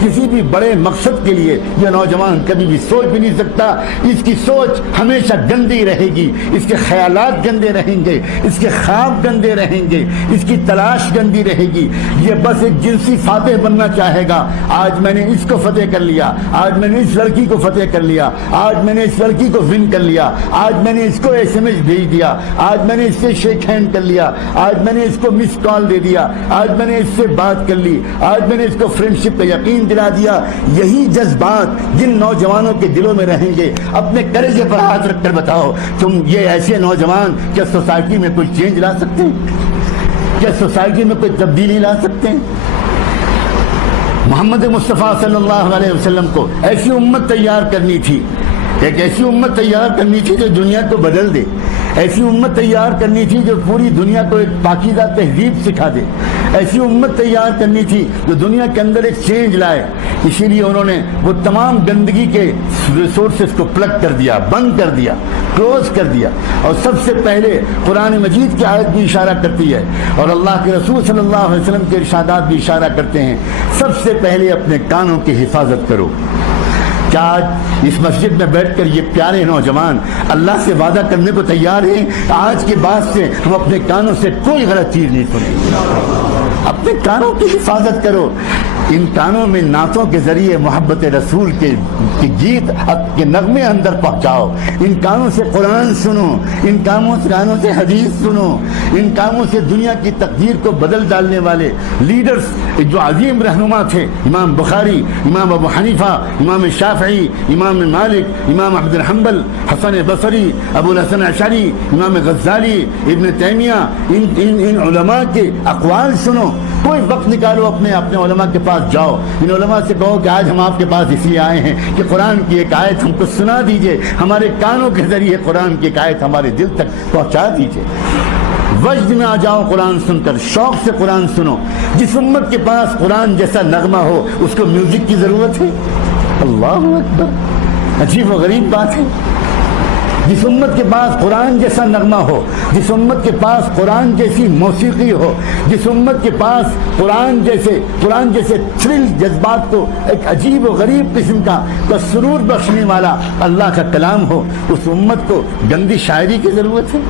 کسی بھی بڑے مقصد کے لیے یہ نوجوان کبھی بھی سوچ بھی نہیں سکتا. اس کی سوچ ہمیشہ گندی رہے گی, اس کے خیالات گندے رہیں گے, اس کے خواب گندے رہیں گے, اس کی تلاش گندی رہے گی. یہ بس ایک جنسی فاتح بننا چاہے گا. آج میں نے اس کو فتح کر لیا, آج میں نے اس لڑکی کو فتح کر لیا, آج میں نے اس لڑکی کو ون کر لیا, آج میں نے اس کو ایس ایم ایس بھیج دیا, آج میں نے اس سے شیک ہینڈ کر لیا, آج میں نے اس کو مس کال دے دیا, آج میں نے اس سے بات کر لی, آج میں نے اس کو فرینڈشپ کا یقین دلا دیا. یہی جذبات جن نوجوانوں کے دلوں میں رہیں گے, اپنے کلیجے پر ہاتھ رکھ کر بتاؤ, تم یہ ایسے نوجوان کیا سوسائٹی میں کوئی چینج لا سکتے ہیں؟ کیا سوسائٹی میں کوئی تبدیلی لا سکتے ہیں؟ محمد مصطفیٰ صلی اللہ علیہ وسلم کو ایسی امت تیار کرنی تھی, ایک ایسی امت تیار کرنی تھی جو دنیا کو بدل دے, ایسی امت تیار کرنی تھی جو پوری دنیا کو ایک پاکیزہ تہذیب سکھا دے, ایسی امت تیار کرنی تھی جو دنیا کے اندر ایک چینج لائے. اسی لیے انہوں نے وہ تمام گندگی کے ریسورسز کو پلگ کر دیا, بند کر دیا, کلوز کر دیا. اور سب سے پہلے قرآن مجید کی آیت بھی اشارہ کرتی ہے اور اللہ کے رسول صلی اللہ علیہ وسلم کے ارشادات بھی اشارہ کرتے ہیں, سب سے پہلے اپنے کانوں کی حفاظت کرو. کیا آج اس مسجد میں بیٹھ کر یہ پیارے نوجوان اللہ سے وعدہ کرنے کو تیار ہیں آج کے بعد سے ہم اپنے کانوں سے کوئی غلط چیز نہیں سنیں؟ اپنے کانوں کی حفاظت کرو. ان کانوں میں نعتوں کے ذریعے محبت رسول کے گیت کے نغمے اندر پہنچاؤ. ان کانوں سے قرآن سنو, ان کانوں سے حدیث سنو, ان کانوں سے دنیا کی تقدیر کو بدل ڈالنے والے لیڈرز جو عظیم رہنما تھے, امام بخاری, امام ابو حنیفہ, امام شافعی, امام مالک, امام احمد بن حنبل, حسن بصری, ابو الحسن اشعری, امام غزالی, ابن تیمیہ, ان علماء کے اقوال سنو. کوئی وقت نکالو, اپنے علماء کے پاس جاؤ, ان علماء سے کہو کہ آج ہم آپ کے پاس اس لیے آئے ہیں کہ قرآن کی ایک آیت ہم کو سنا دیجئے, ہمارے کانوں کے ذریعے قرآن کی ایک آیت ہمارے دل تک پہنچا دیجئے. وجد میں آ جاؤ قرآن سن کر, شوق سے قرآن سنو. جس امت کے پاس قرآن جیسا نغمہ ہو اس کو میوزک کی ضرورت ہے؟ اللہ اکبر, عجیب و غریب بات ہے. جس امت کے پاس قرآن جیسا نغمہ ہو, جس امت کے پاس قرآن جیسی موسیقی ہو, جس امت کے پاس قرآن جیسے تھرل جذبات کو ایک عجیب و غریب قسم کا سرور بخشنے والا اللہ کا کلام ہو, اس امت کو گندی شاعری کی ضرورت ہے؟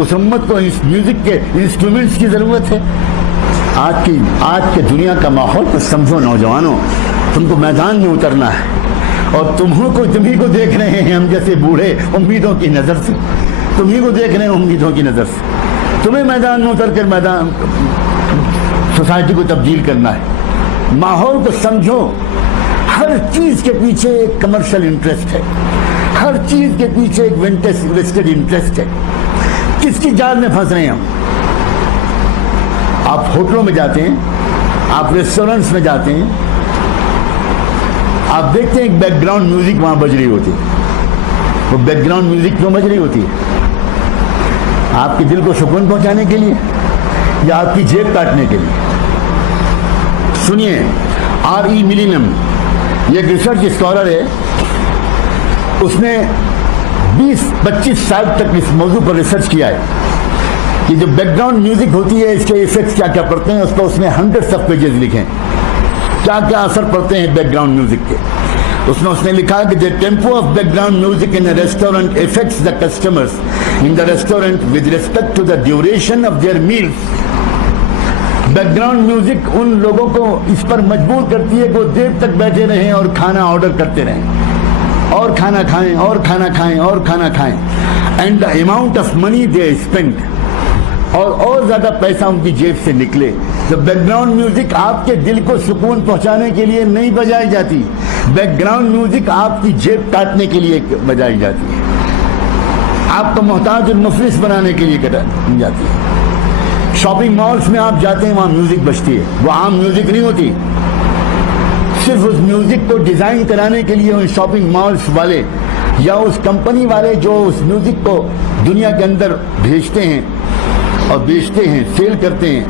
اس امت کو میوزک کے انسٹرومنٹس کی ضرورت ہے؟ آج کے دنیا کا ماحول کو سمجھو نوجوانوں, تم کو میدان میں اترنا ہے اور تمہیں کو دیکھ رہے ہیں ہم جیسے بوڑھے امیدوں کی نظر سے, تمہیں کو دیکھ رہے ہیں امیدوں کی نظر سے. تمہیں میدان میں اتر کر سوسائٹی کو تبدیل کرنا ہے. ماحول کو سمجھو. ہر چیز کے پیچھے ایک کمرشل انٹرسٹ ہے, ہر چیز کے پیچھے ایک ویسٹڈ انٹرسٹ ہے. کس کی جال میں پھنس رہے ہیں ہم؟ آپ ہوٹلوں میں جاتے ہیں, آپ ریسٹورنٹس میں جاتے ہیں, آپ دیکھتے ہیں ایک بیک گراؤنڈ میوزک وہاں بج رہی ہوتی ہے. وہ بیک گراؤنڈ میوزک کیوں بج رہی ہوتی ہے؟ آپ کے دل کو سکون پہنچانے کے لیے یا آپ کی جیب کاٹنے کے لیے؟ سنیے, R.E. ملینم یہ ایک ریسرچ اسکالر ہے, اس نے 20-25 سال تک اس موضوع پر ریسرچ کیا ہے کہ جو بیک گراؤنڈ میوزک ہوتی ہے اس کے ایفیکٹس کیا کیا پڑتے ہیں. اس نے ہنڈریڈس آف پیجز لکھے کیا کیا اثر پڑتے ہیں بیک گراؤنڈ میوزک کے. اس نے لکھا کہ the tempo of background music in a restaurant affects the customers in the restaurant with respect to the duration of their meals. Back ground music ان لوگوں کو اس پر مجبور کرتی ہے کہ وہ دیر تک بیٹھے رہیں اور کھانا آرڈر کرتے رہیں, اور کھانا کھائیں اور کھانا کھائیں اور کھانا کھائیں. And the amount of money they spend, اور زیادہ پیسہ ان کی جیب سے نکلے. تو بیک گراؤنڈ میوزک آپ کے دل کو سکون پہنچانے کے لیے نہیں بجائی جاتی, بیک گراؤنڈ میوزک آپ کی جیب کاٹنے کے لیے بجائی جاتی ہے, آپ کو محتاج اور مفلس بنانے کے لیے جاتی ہے. شاپنگ مالز میں آپ جاتے ہیں, وہاں میوزک بجتی ہے, وہ عام میوزک نہیں ہوتی. صرف اس میوزک کو ڈیزائن کرانے کے لیے ان شاپنگ مالز والے یا اس کمپنی والے جو اس میوزک کو دنیا کے اندر بھیجتے ہیں اور بیچتے ہیں, سیل کرتے ہیں,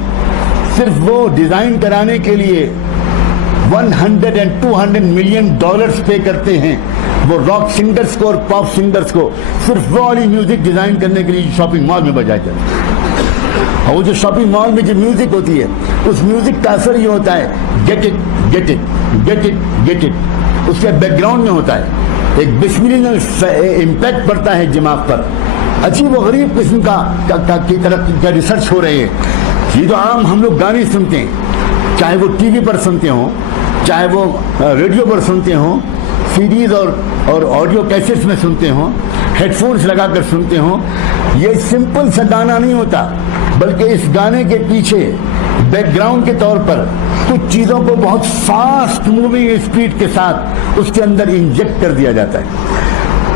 صرف وہ ڈیزائن کرانے کے لیے $100 and $200 million پے کرتے ہیں وہ راک سنگرز کو اور پاپ سنگرز کو, صرف وہ والی میوزک ڈیزائن کرنے کے لیے شاپنگ مال میں بجائی جاتی ہے. اور وہ جو شاپنگ مال میں جو میوزک ہوتی ہے اس میوزک کا اثر یہ ہوتا ہے get it get it get it get it, اس کے بیک گراؤنڈ میں ہوتا ہے ایک بسملینل امپیکٹ پڑتا ہے دماغ پر، عجیب و غریب قسم کی طرح کا ریسرچ ہو رہے ہیں۔ یہ تو عام ہم لوگ گانے سنتے ہیں، چاہے وہ ٹی وی پر سنتے ہوں، چاہے وہ ریڈیو پر سنتے ہوں، سیڈیز اور آڈیو کیسٹس میں سنتے ہوں، ہیڈ فونز لگا کر سنتے ہوں، یہ سمپل سا گانا نہیں ہوتا، بلکہ اس گانے کے پیچھے بیک گراؤنڈ کے طور پر کچھ چیزوں کو بہت فاسٹ موونگ اسپیڈ کے ساتھ اس کے اندر انجیکٹ کر دیا جاتا ہے،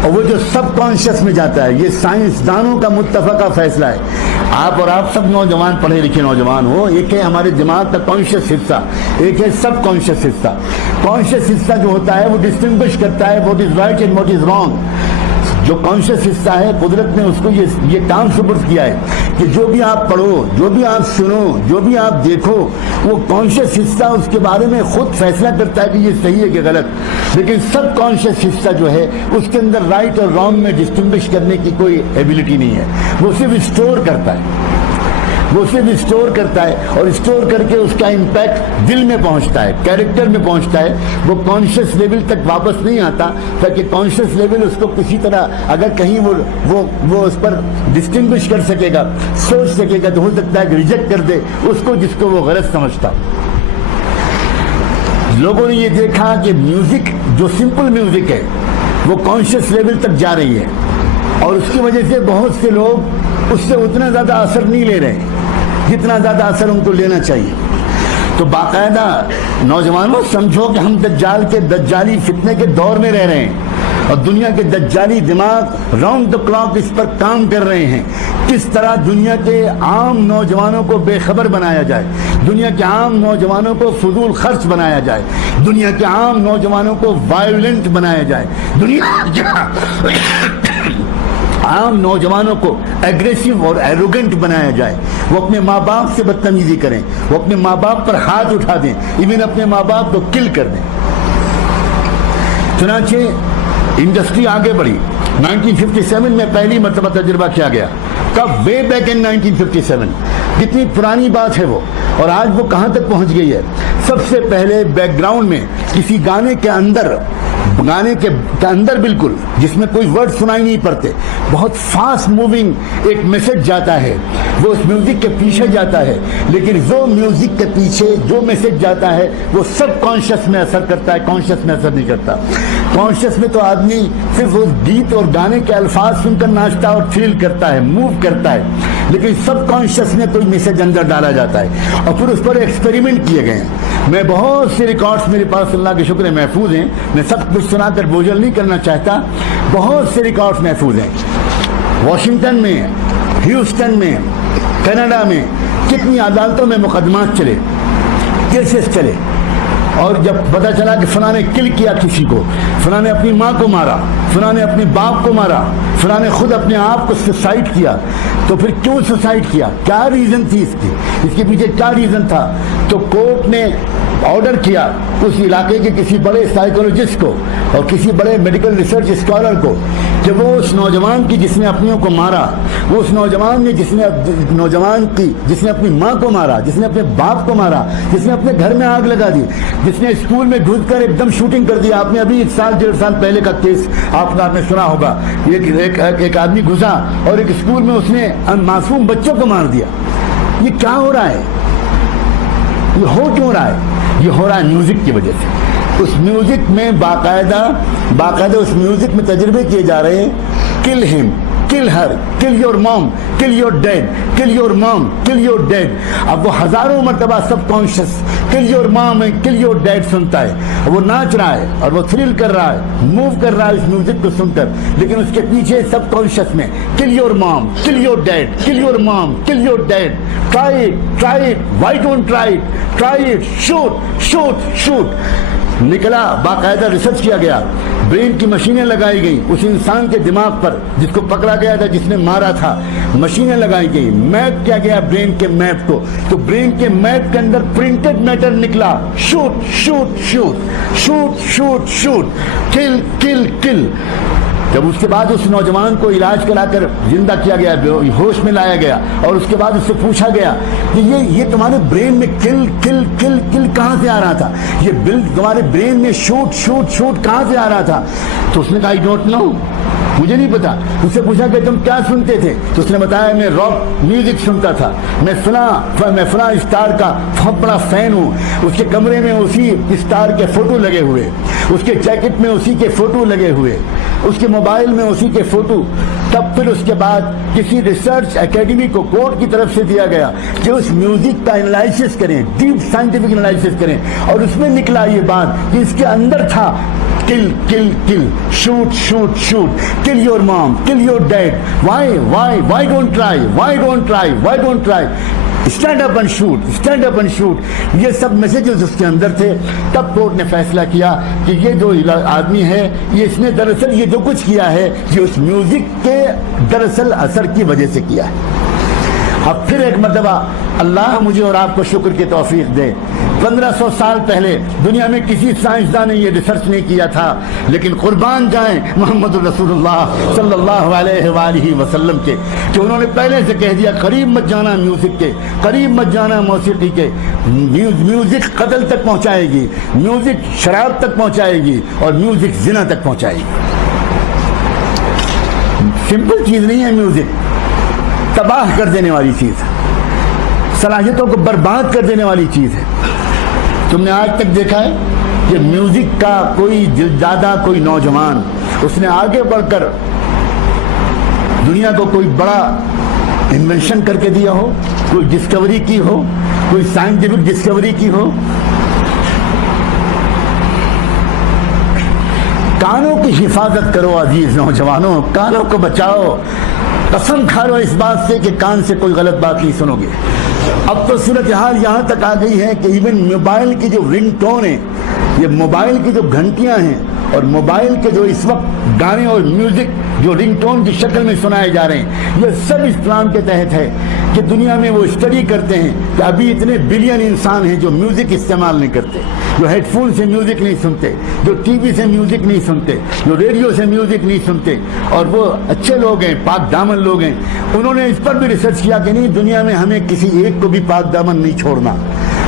اور وہ جو سب کانشیس میں جاتا ہے۔ یہ سائنسدانوں کا متفقہ فیصلہ ہے۔ آپ سب نوجوان پڑھے لکھے نوجوان ہو، ایک ہے ہمارے دماغ کا کانشیس حصہ، ایک ہے سب کانشیس حصہ۔ کانشیس حصہ جو ہوتا ہے وہ ڈسٹنگوش کرتا ہے what is right and what is wrong. جو کانشیس حصہ ہے قدرت نے اس کو یہ کام سپرد کیا ہے کہ جو بھی آپ پڑھو، جو بھی آپ سنو، جو بھی آپ دیکھو، وہ کانشیس حصہ اس کے بارے میں خود فیصلہ کرتا ہے کہ یہ صحیح ہے کہ غلط، لیکن سب کانشیس حصہ جو ہے اس کے اندر رائٹ اور رانگ میں ڈسٹنگوش کرنے کی کوئی ایبلٹی نہیں ہے، وہ صرف اسٹور کرتا ہے، وہ صرف اسٹور کرتا ہے، اور اسٹور کر کے اس کا امپیکٹ دل میں پہنچتا ہے، کیریکٹر میں پہنچتا ہے، وہ کانشیس لیول تک واپس نہیں آتا، تاکہ کانشیس لیول اس کو کسی طرح اگر کہیں وہ اس پر ڈسٹنگوش کر سکے گا، سوچ سکے گا، تو ہو سکتا ہے کہ ریجیکٹ کر دے اس کو جس کو وہ غلط سمجھتا۔ لوگوں نے یہ دیکھا کہ میوزک جو سمپل میوزک ہے وہ کانشیس لیول تک جا رہی ہے، اور اس کی وجہ سے بہت سے لوگ اس سے اتنا زیادہ اثر نہیں لے رہے جتنا زیادہ اثر ان کو لینا چاہیے۔ تو باقاعدہ نوجوانوں سمجھو کہ ہم دجال کے دجالی فتنے کے دور میں رہ رہے ہیں، اور دنیا کے دجالی دماغ راؤنڈ دا کلاک اس پر کام کر رہے ہیں، کس طرح دنیا کے عام نوجوانوں کو بے خبر بنایا جائے، دنیا کے عام نوجوانوں کو فضول خرچ بنایا جائے، دنیا کے عام نوجوانوں کو وائلنٹ بنایا جائے، دنیا کے عام نوجوانوں کو ایگریسو اور ایروگنٹ بنایا جائے، وہ اپنے ماں باپ سے بدتمیزی کریں، وہ اپنے ماں باپ پر ہاتھ اٹھا دیں، ایون اپنے ماں باپ کو کل کر دیں۔ چنانچہ انڈسٹری آگے بڑھی، 1957 میں پہلی مرتبہ تجربہ کیا گیا، کب؟ وے بیک ان 1957، کتنی پرانی بات ہے وہ، اور آج وہ کہاں تک پہنچ گئی ہے۔ سب سے پہلے بیک گراؤنڈ میں کسی گانے کے اندر بالکل جس میں کوئی ورڈ سنائی نہیں پڑتے، بہت فاسٹ موونگ ایک میسج جاتا ہے، وہ اس میوزک کے پیچھے جاتا ہے، لیکن وہ میوزک کے پیچھے جو میسج جاتا ہے وہ سب کانشیس میں اثر کرتا ہے، کانشیس میں اثر نہیں کرتا۔ کانشیس میں تو آدمی صرف اس گیت اور گانے کے الفاظ سن کر ناچتا اور فیل کرتا ہے، موو کرتا ہے، لیکن سب کانشیس میں کوئی میسج اندر ڈالا جاتا ہے، اور پھر اس پر ایکسپیریمنٹ کیے گئے ہیں۔ میں بہت سے ریکارڈز میرے پاس اللہ کے شکر ہے محفوظ ہیں، میں سب کچھ سنا کر بوجھل نہیں کرنا چاہتا، بہت سے ریکارڈز محفوظ ہیں۔ واشنگٹن میں، ہیوسٹن میں، کینیڈا میں کتنی عدالتوں میں مقدمات چلے، کیسز چلے، اور جب پتہ چلا کہ فلاں نے کل کیا کسی کو، فلاں نے اپنی ماں کو مارا، فلاں نے اپنے باپ کو مارا، فلاں نے خود اپنے آپ کو سوسائڈ کیا، تو پھر کیوں سوسائڈ کیا، کیا ریزن تھی اس کے پیچھے کیا ریزن تھا؟ تو کورٹ نے آرڈر کیا اس علاقے کے کسی بڑے سائیکولوجسٹ کو اور کسی بڑے میڈیکل ریسرچ اسکالر کو کہ وہ اس نوجوان کی جس نے اپنیوں کو مارا، وہ اس نوجوان نے جس نے اپنی ماں کو مارا، جس نے اپنے باپ کو مارا، جس نے اپنے گھر میں آگ لگا دی، جس نے اسکول میں گھس کر ایک دم شوٹنگ کر دیا۔ آپ نے ابھی 1.5 سال پہلے کا کیس آپ نے سنا ہوگا، ایک آدمی گھسا اور ایک اسکول میں اس نے معصوم بچوں کو مار دیا۔ یہ کیا ہو رہا ہے؟ یہ ہو کیوں رہا ہے؟ یہ ہو رہا ہے میوزک کی وجہ سے۔ اس میوزک میں باقاعدہ اس میوزک میں تجربے کیے جا رہے ہیں، کل ہم، کل ہر، کل یور موم، کل یور ڈیڈ، کل یور موم، کل یور ڈیڈ۔ اب وہ ہزاروں مرتبہ subconscious kill your mom and kill your dad سنتا ہے، وہ ناچ رہا ہے اور وہ تھرل کر رہا ہے، موو کر رہا ہے اس میوزک کو سن کر، لیکن اس کے پیچھے سب کانشیس میں کل یور موم، کل یور ڈیڈ، کل یور موم، کل your dad, try it, why don't try it, try it, shoot نکلا۔ باقاعدہ ریسرچ کیا گیا، برین کی مشینیں لگائی گئی اس انسان کے دماغ پر جس کو پکڑا گیا تھا، جس نے مارا تھا، مشینیں لگائی گئی، میپ کیا گیا برین کے میپ کو، تو برین کے میپ کے اندر پرنٹڈ میٹر نکلا، شوٹ، کل، جب اس کے بعد اس نوجوان کو علاج کرا کر زندہ کیا گیا، ہوش میں لایا گیا، اور اس کے بعد اس سے پوچھا گیا کہ یہ تمہارے برین میں کل کل کل کل کہاں سے آ رہا تھا، یہ بل تمہارے برین میں شوٹ شوٹ شوٹ کہاں سے آ رہا تھا؟ تو اس نے کہا آئی ڈونٹ نو، مجھے نہیں پتا۔ اس سے پوچھا کہ تم کیا سنتے تھے؟ تو اس نے بتایا میں راک میوزک سنتا تھا، میں فلاں اسٹار کا بہت بڑا فین ہوں۔ اس کے کمرے میں اسی اسٹار کے فوٹو لگے ہوئے، اس کے جیکٹ میں اسی کے فوٹو لگے ہوئے، اس کے موبائل میں اسی کے فوٹو۔ تب پھر اس کے بعد کسی ریسرچ اکیڈمی کو کورٹ کی طرف سے دیا گیا کہ اس میوزک کا انالائسس کریں، ڈیپ سائنٹیفک انالائسس کریں، اور اس میں نکلا یہ بات کہ اس کے اندر تھا kill kill kill shoot shoot shoot kill your mom kill your dad why don't try stand up and shoot یہ سب میسیجز اس کے اندر تھے۔ تب کورٹ نے فیصلہ کیا کہ یہ جو آدمی ہے اس نے دراصل یہ جو کچھ کیا ہے یہ اس میوزک کے دراصل اثر کی وجہ سے کیا ہے۔ اب پھر ایک مرتبہ اللہ مجھے اور آپ کو شکر کی توفیق دے، 1500 سال پہلے دنیا میں کسی سائنسدان نے یہ ریسرچ نہیں کیا تھا، لیکن قربان جائیں محمد رسول اللہ صلی اللہ علیہ وآلہ وسلم کے کہ انہوں نے پہلے سے کہہ دیا قریب مت جانا میوزک کے، قریب مت جانا موسیقی کے۔ میوزک قتل تک پہنچائے گی، میوزک شراب تک پہنچائے گی، اور میوزک زنا تک پہنچائے گی۔ سمپل چیز نہیں ہے میوزک، تباہ کر دینے والی چیز ہے، صلاحیتوں کو برباد کر دینے والی چیز ہے۔ تم نے آج تک دیکھا ہے کہ میوزک کا کوئی دلدادہ، کوئی نوجوان اس نے آگے بڑھ کر دنیا کو کوئی بڑا انوینشن کر کے دیا ہو، کوئی ڈسکوری کی ہو، کوئی سائنٹیفک ڈسکوری کی ہو؟ کانوں کی حفاظت کرو عزیز نوجوانوں، کانوں کو بچاؤ، قسم کھا لو اس بات سے کہ کان سے کوئی غلط بات نہیں سنو گے۔ اب تو صورتحال یہاں تک آ گئی ہے کہ ایون موبائل کی جو رنگ ٹون ہے، یہ موبائل کی جو گھنٹیاں ہیں، اور موبائل کے جو اس وقت گانے اور میوزک جو رنگ ٹون کی شکل میں سنائے جا رہے ہیں، یہ سب اس پلان کے تحت ہے کہ دنیا میں وہ اسٹڈی کرتے ہیں کہ ابھی اتنے بلین انسان ہیں جو میوزک استعمال نہیں کرتے، جو ہیڈ فون سے میوزک نہیں سنتے، جو ٹی وی سے میوزک نہیں سنتے، جو ریڈیو سے میوزک نہیں سنتے، اور وہ اچھے لوگ ہیں، پاک دامن لوگ ہیں۔ انہوں نے اس پر بھی ریسرچ کیا کہ نہیں، دنیا میں ہمیں کسی ایک کو بھی پاک دامن نہیں چھوڑنا،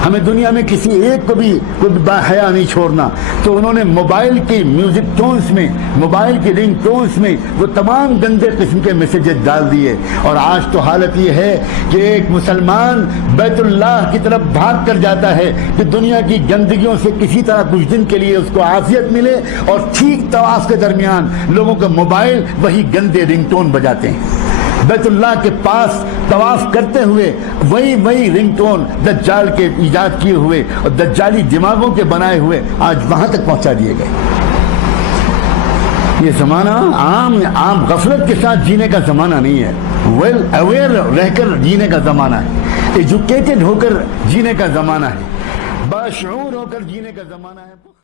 ہمیں دنیا میں کسی ایک کو بھی کوئی باحیا نہیں چھوڑنا۔ تو انہوں نے موبائل کی میوزک ٹونز میں، موبائل کی رنگ ٹونز میں وہ تمام گندے قسم کے میسیجز ڈال دیے، اور آج تو حالت یہ ہے کہ ایک مسلمان بیت اللہ کی طرف بھاگ کر جاتا ہے کہ دنیا کی گندگیوں سے کسی طرح کچھ دن کے لیے اس کو عافیت ملے، اور ٹھیک طواف کے درمیان لوگوں کا موبائل وہی گندے رنگ ٹون بجاتے ہیں۔ بیت اللہ کے پاس طواف کرتے ہوئے وہی رنگ ٹون دجال کے ایجاد کیے ہوئے اور دجالی دماغوں کے بنائے ہوئے آج وہاں تک پہنچا دیے گئے۔ یہ زمانہ عام غفلت کے ساتھ جینے کا زمانہ نہیں ہے، ویل اویئر رہ کر جینے کا زمانہ ہے، ایجوکیٹڈ ہو کر جینے کا زمانہ ہے، باشعور ہو کر جینے کا زمانہ ہے۔